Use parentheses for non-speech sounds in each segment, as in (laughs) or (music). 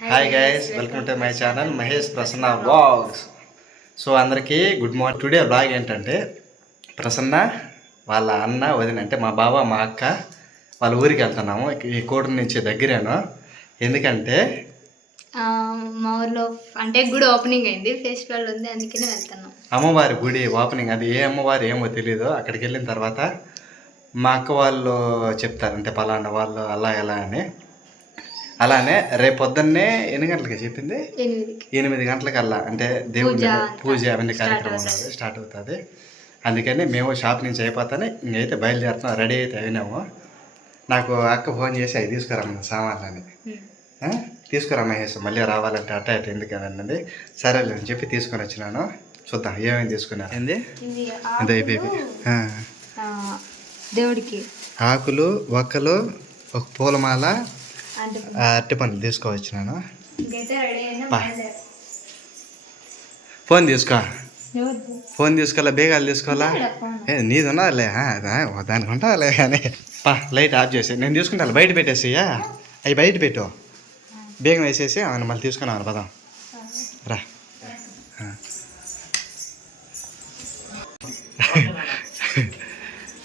Hi guys welcome to my channel Mahesh Prasanna vlogs so అందరికీ good morning today vlog ఏంటంటే ప్రసన్న వాళ్ళ అన్న వదిన అంటే మా బావ మా అక్క వాళ్ళ ఊరికి వెళ్తున్నాము. ఈ కోట నుంచి దగ్గరేను. ఎందుకంటే మా ఊర్లో అంటే గుడి ఓపెనింగ్ అయింది ఫెస్టివల్ ఉంది అందుకనే వెళ్తున్నాం. అమ్మవారి గుడి ఓపెనింగ్ అది ఏ అమ్మవారు ఏమో తెలియదు అక్కడికి వెళ్ళిన తర్వాత మా అక్క వాళ్ళు చెప్తారు అంటే పలానా వాళ్ళు అలా ఎలా అని. అలానే రేపు పొద్దున్నే ఎన్ని గంటలకి చెప్పింది? ఎనిమిది గంటలకల్లా. అంటే దేవుడి పూజ అవన్నీ కార్యక్రమం. స్టార్ట్ అవుతుంది. అందుకని మేము షాప్ నుంచి అయిపోతానే ఇంకైతే బయలుదేరుతున్నాం రెడీ అయితే అయినాము. నాకు అక్క ఫోన్ చేసి అవి తీసుకురమ్మని సామాన్లని. ఆ? తీసుకురా మహేష్ మళ్ళీ రావాలంటే అట్ట అట్ట ఎందుకని అన్నది. సరేలే అని చెప్పి తీసుకొని వచ్చినాను. చూద్దాం ఏమేమి తీసుకున్నారు? ఏంది? ఇది ఇది అయిపోయి ఆ. ఆ, దేవుడికి. ఆకులు ఒక్కలు ఒక పూలమాల అరటి పండ్లు పా. బయలుదేరు. ఫోన్ తీసుకో? ఫోన్ తీసుకోవాలా? బేగాలు తీసుకోవాలా? నీది ఉన్నదిలే దానికి ఉంటావులే కానీ. పా లైట్ ఆఫ్ చేసి నేను తీసుకుంటాను బయట పెట్టేసియా అవి బయట పెట్టు. బేగం వేసేసి అవును మళ్ళీ తీసుకున్నాను పదం. రా.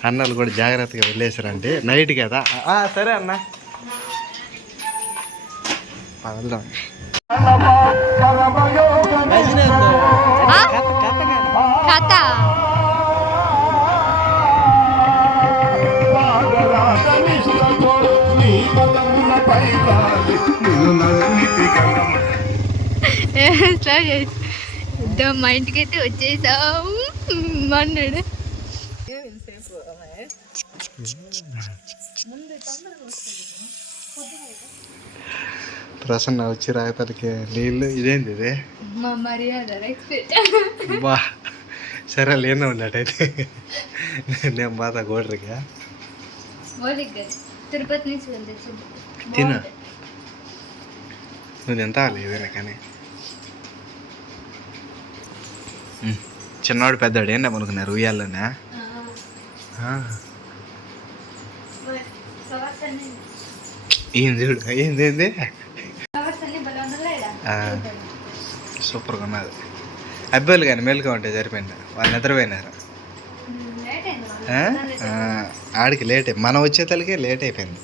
అన్నలు కూడా జాగ్రత్తగా వెళ్ళేసారంటే నైట్ కదా. సరే అన్న. వెళ్దాం? కథ ఇద్దాం మా ఇంటికి అయితే వచ్చేసాం అన్నాడు. ప్రసన్న వచ్చి రాయతలకి నీళ్ళు ఇదేంది ఇది? బా సరే లేనే ఉన్నట్టయితే నేను బాధ గారు తిరుపతి నుంచి తిను. నువ్వు ఎంత లేదేనా కానీ. చిన్నవాడు పెద్దవాడు ఏంటి అనుకున్నారు? ఉయ్యాలనే? ఏం చూడు ఏంది? ఏంది. సూపర్గా ఉన్నది. అబ్బాయిలు కానీ మేలుగా ఉంటే సరిపోయింది? వాళ్ళు నిద్రపోయినారు. ఆడికి లేట్ అయి- మనం వచ్చేతలకే లేట్ అయిపోయింది.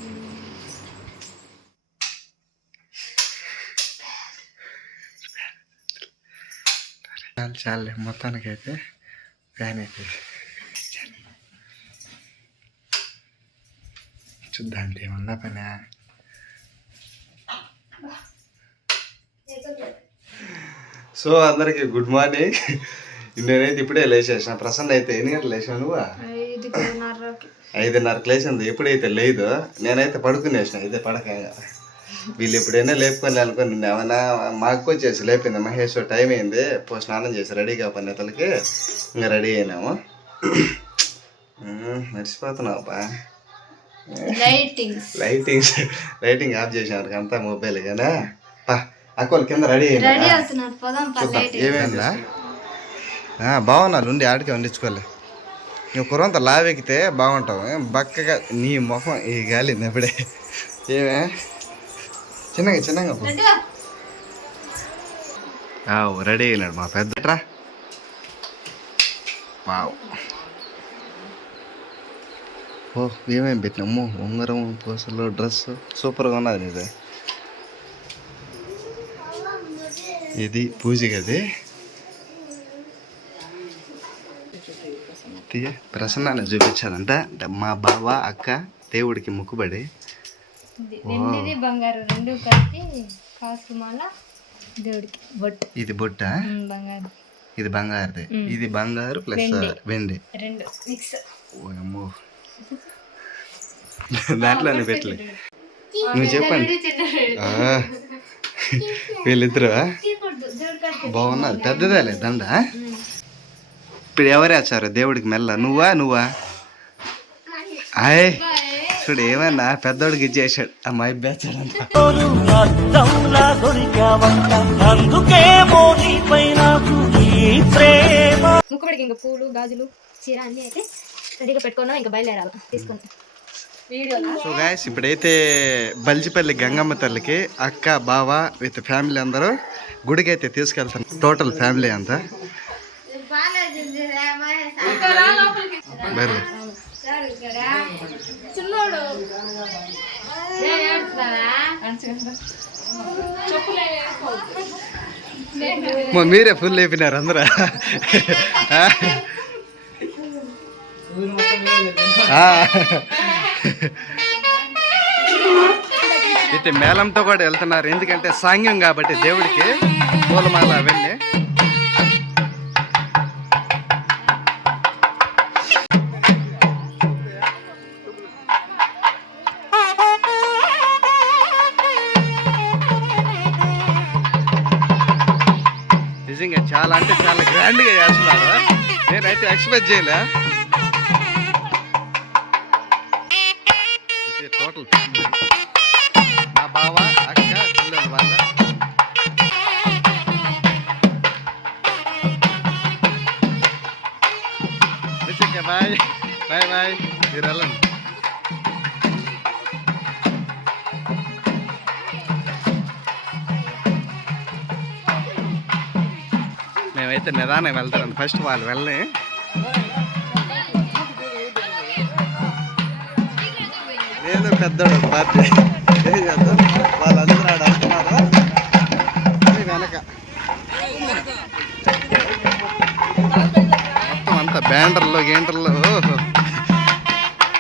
చాలు చాలే మొత్తానికైతే ఫ్యాన్ అయిపోయింది. చూద్దాం అంటే ఏమన్నా పని సో అందరికి గుడ్ మార్నింగ్ (laughs) నేనైతే ఇప్పుడే లేచేసిన. ప్రసన్న అయితే ఎన్ని గంటలు లేచాను నువ్వు? ఐదున్నరకు. లేచింది. ఎప్పుడైతే లేదు నేనైతే పడుకునేసిన. ఇదే పడక. వీళ్ళు ఎప్పుడైనా లేపుకొని అనుకుని ఏమన్నా మాకు వచ్చేసి లేపింది. మహేష్ టైం అయింది. పో స్నానం చేసి రెడీగా పన్నెతలకి ఇంకా రెడీ అయినాము. మర్చిపోతున్నావు బా. లైటింగ్స్ లైటింగ్ లైటింగ్ ఆఫ్ చేసినారు. అంతా మొబైల్ కానీ అక్కలు కింద రెడీ రెడీ అయినా అవుతున్నారు. పోదాం ఏమైందా? బాగున్నారు. ఉండి ఆడికి వండించుకోలే. నువ్వు కురంత లావెక్కితే బాగుంటావు. ఏం బక్కగా నీ మొహం ఈ గాలి ఎప్పుడే ఏమే? చిన్నగా చిన్నగా రెడీ అయినాడు మా పెద్ద. వావ్. ఓ ఏమేమి పెట్టినాము ఉంగరం పూసలు డ్రెస్ సూపర్గా ఉన్నది ఇది ఇది పూజ గది ప్రసన్నాన్ని చూపించాదంట అంటే మా బావ అక్క దేవుడికి మొక్కుబడి. బంగారు రెండు కలిపి కాసు మాల దేవుడికి బొట్టు. ఇది బొట్ట? బంగారు. ఇది బంగారుది. ఇది బంగారు ప్లస్ వెండి. వెండి. రెండు మిక్స్. ఓ అమ్మో. దాంట్లోనే పెట్టలే. నువ్వు చెప్పండి. వీళ్ళిద్దరు బాగున్నారు. పెద్దదేలే దండ? ఇప్పుడు ఎవరు వేస్తారు దేవుడికి మెల్ల. నువ్వా నువ్వా? ఆయ్ చూడు ఏమన్నా పెద్దోడికి ఇచ్చేసాడు. అమ్మాయి ముక్కుబడికి ఇంకా పూలు గాజులు చీర అన్నీ అయితే రెడీగా పెట్టుకున్నాం ఇంకా బయలుదేరాలి. తీసుకుని సో గాయస్ ఇప్పుడైతే బల్జిపల్లి గంగమ్మ తల్లికి అక్క బావ విత్ ఫ్యామిలీ అందరూ గుడికి అయితే తీసుకెళ్తాం టోటల్ ఫ్యామిలీ అంతా మీరే ఫుల్ అయిపోయినారు అందరూ. ఆ. మేళంతో కూడా వెళ్తున్నారు. ఎందుకంటే సాంగ్యం కాబట్టి దేవుడికి పూలమాల అవన్నీ. నిజంగా చాలా అంటే చాలా గ్రాండ్గా చేస్తున్నారు. నేనైతే ఎక్స్పెక్ట్ చేయలే. Total bye. మీరు వెళ్ళండి. మేమైతే నిదానం వెళ్తాం. ఫస్ట్ వాళ్ళు వెళ్ళి నేను పెద్దోడు పార్టీ ఏం చేద్దాం? వాళ్ళందరూ ఆడ అంటున్నారు? వెనక. మొత్తం అంతా బ్యాండర్లో గేంటర్లో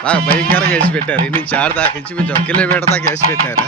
బాగా భయంకరంగా వేసి పెట్టారు ఈ నుంచి ఆడదాకా ఇంచుమించు ఒక కిలోమీటర్ దాకా వేసి పెట్టారు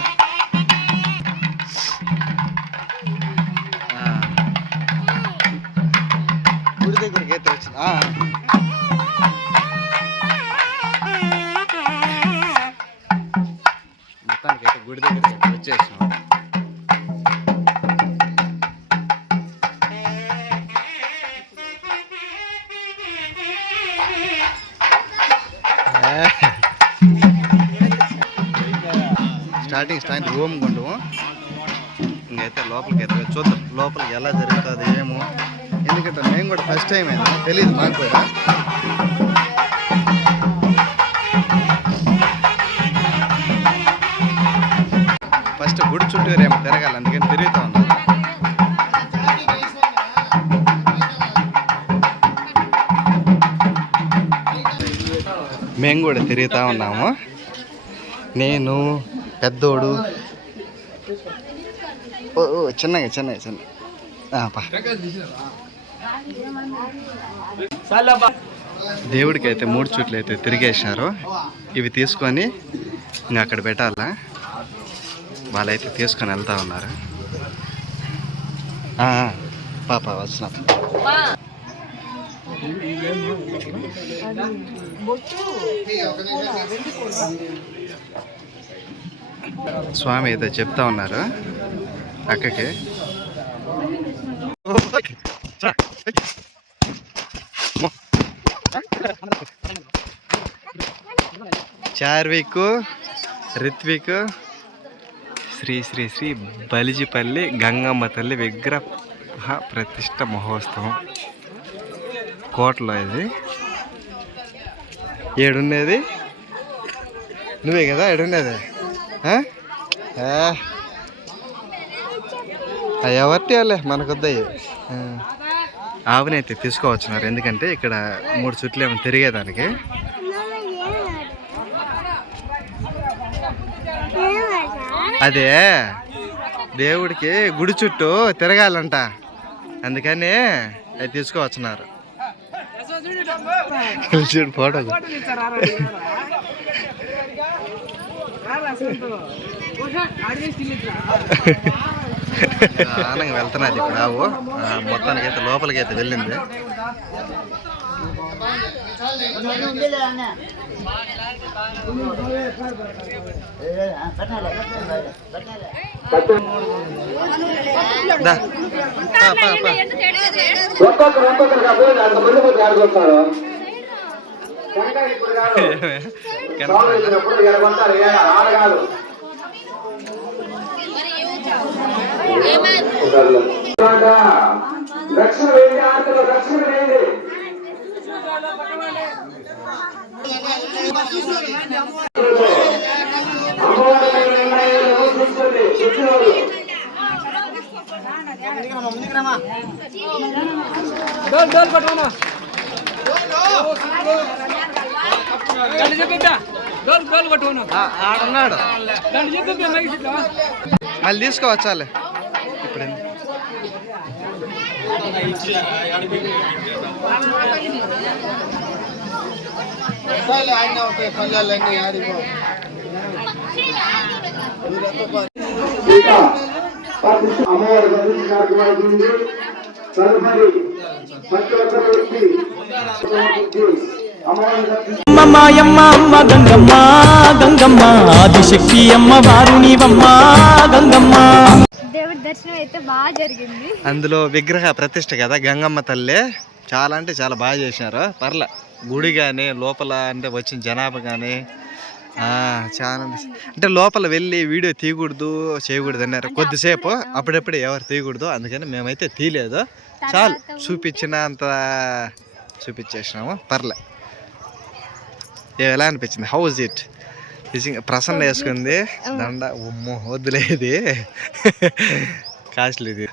స్టార్టింగ్ స్టార్టింగ్ రూమ్ కొండము. ఇంకైతే లోపలికి అయితే చూద్దాం. లోపలికి ఎలా జరుగుతుంది ఏమో. ఎందుకంటే మేము కూడా ఫస్ట్ టైం అయినా తెలియదు మాకు కూడా. ఫస్ట్ గుడి చుట్టూరు ఏమో తిరగాలి అందుకని తిరుగుతా ఉన్నాం మేము కూడా తిరుగుతూ ఉన్నాము. నేను పెద్దోడు. ఓ ఓ, చిన్నగా చిన్నగా చిన్న. దేవుడికి అయితే మూడు చుట్లు అయితే తిరిగేసినారు ఇవి తీసుకొని ఇంకా అక్కడ పెట్టాలా? వాళ్ళైతే తీసుకొని వెళ్తా ఉన్నారు. పాప వచ్చిన స్వామి ఏదో చెప్తా ఉన్నారు. అక్కకి. చార్విక్ రిత్విక్ శ్రీ శ్రీ శ్రీ బలిజిపల్లి గంగమ్మ తల్లి విగ్రహ ప్రతిష్ట మహోత్సవం. కోటలో ఇది. ఏడున్నది నువ్వే కదా? ఏడున్నదే ఎవరిటి వాళ్ళే మనకొద్దయ్యి. ఆవునైతే తీసుకోవచ్చున్నారు ఎందుకంటే ఇక్కడ మూడు చుట్లు ఏమో తిరిగేదానికి. అదే దేవుడికి గుడి చుట్టూ తిరగాలంట. అందుకని అది తీసుకోవచ్చున్నారు చూడు ఫోటో ఆనంగా వెళ్తున్నది ఇప్పుడు ఆవు ఆ, మొత్తానికి అయితే లోపలికి అయితే వెళ్ళింది దా. పా, పా, పా. ఒక్కొక్కరు ఒక్కొక్కరు రక్షణ వేయండి ఆటలో రక్షణ వేయండి నిర్ణయాలు చూసుకోండి వచ్చినవాళ్ళు ఆడున్నాడు. మళ్ళీ తీసుకోవచ్చాలే ఇప్పుడు ఎందుకు? ఇంకా పాటిస్తూ అమ్మవారి తదుపరి ప్రతి ఒక్కరు వచ్చి అమ్మవారి దర్శనం మాయమ్మ అమ్మ గంగమ్మ గంగమ్మ. ఆదిశక్తి అమ్మ వారు నీవమ్మ గంగమ్మ. దేవుడి దర్శనం అయితే బాగా జరిగింది. అందులో విగ్రహ ప్రతిష్ట కదా గంగమ్మ తల్లి. చాలా అంటే చాలా బాగా చేసినారు. పర్లే గుడి కానీ లోపల అంటే వచ్చిన జనాభా కానీ చాలా అంటే- అంటే లోపల వెళ్ళి వీడియో తీయకూడదు చేయకూడదు అన్నారు. కొద్దిసేపు అప్పుడప్పుడు ఎవరు తీయకూడదు అందుకని మేమైతే తీయలేదు. చాలు చూపించిన అంత చూపించేసినాము. పర్లే. ఎలా అనిపించింది? హౌస్ ఇట్ నిజంగా ప్రసన్న వేసుకుంది. దండ. ఉమ్మో. వద్దులేదు. కాస్ట్లీ ఇది.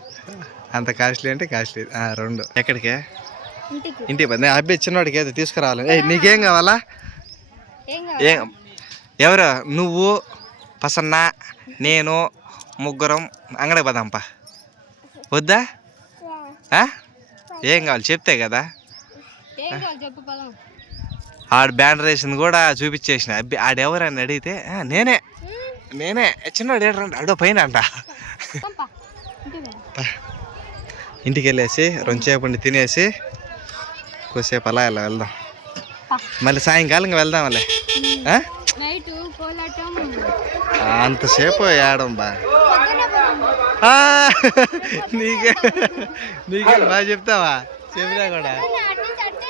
అంత కాస్ట్లీ అంటే కాస్ట్లీ. రెండు. ఎక్కడికే? ఇంటికి. పోయి. అబ్బాయి చిన్నవాడికి ఏదో తీసుకురావాలి. ఏ నీకేం కావాలా? ఎవరు? నువ్వు పసన్న నేను ముగ్గురం అంగడికి పోదాంపా వద్దా? ఏం కావాలి? చెప్తే కదా ఏం కావాలి చెప్పు పదం ఆడ బ్యానర్ వేసింది కూడా చూపించేసిన. ఆడెవరని అడిగితే "ఆ, నేనే. నేనే. చిన్నవాడు ఏడంట అడో పైన అంట. ఇంటికి వెళ్ళు. ఇంటికి వెళ్ళేసి ఉండి తినేసి కొద్దిసేపు అలా ఇలా వెళ్దాం. మళ్ళీ సాయంకాలం వెళ్దాం మళ్ళీ. అంతసేపు ఏడం బా. నీకే నీకే బాగా చెప్తావా? చెప్పినా కూడా.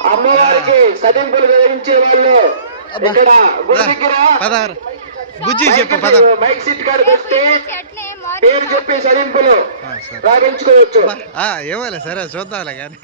అమ్మవారికి సదింపులు వేయించే వాళ్ళు ఇక్కడ గుడి దగ్గర బుజ్జి చెప్పు మైక్ సీట్ కాడికి వస్తే పేరు చెప్పి సదింపులు రాగించుకోవచ్చు ఆ, ఏమోలే సరే చూద్దాంలే కానీ.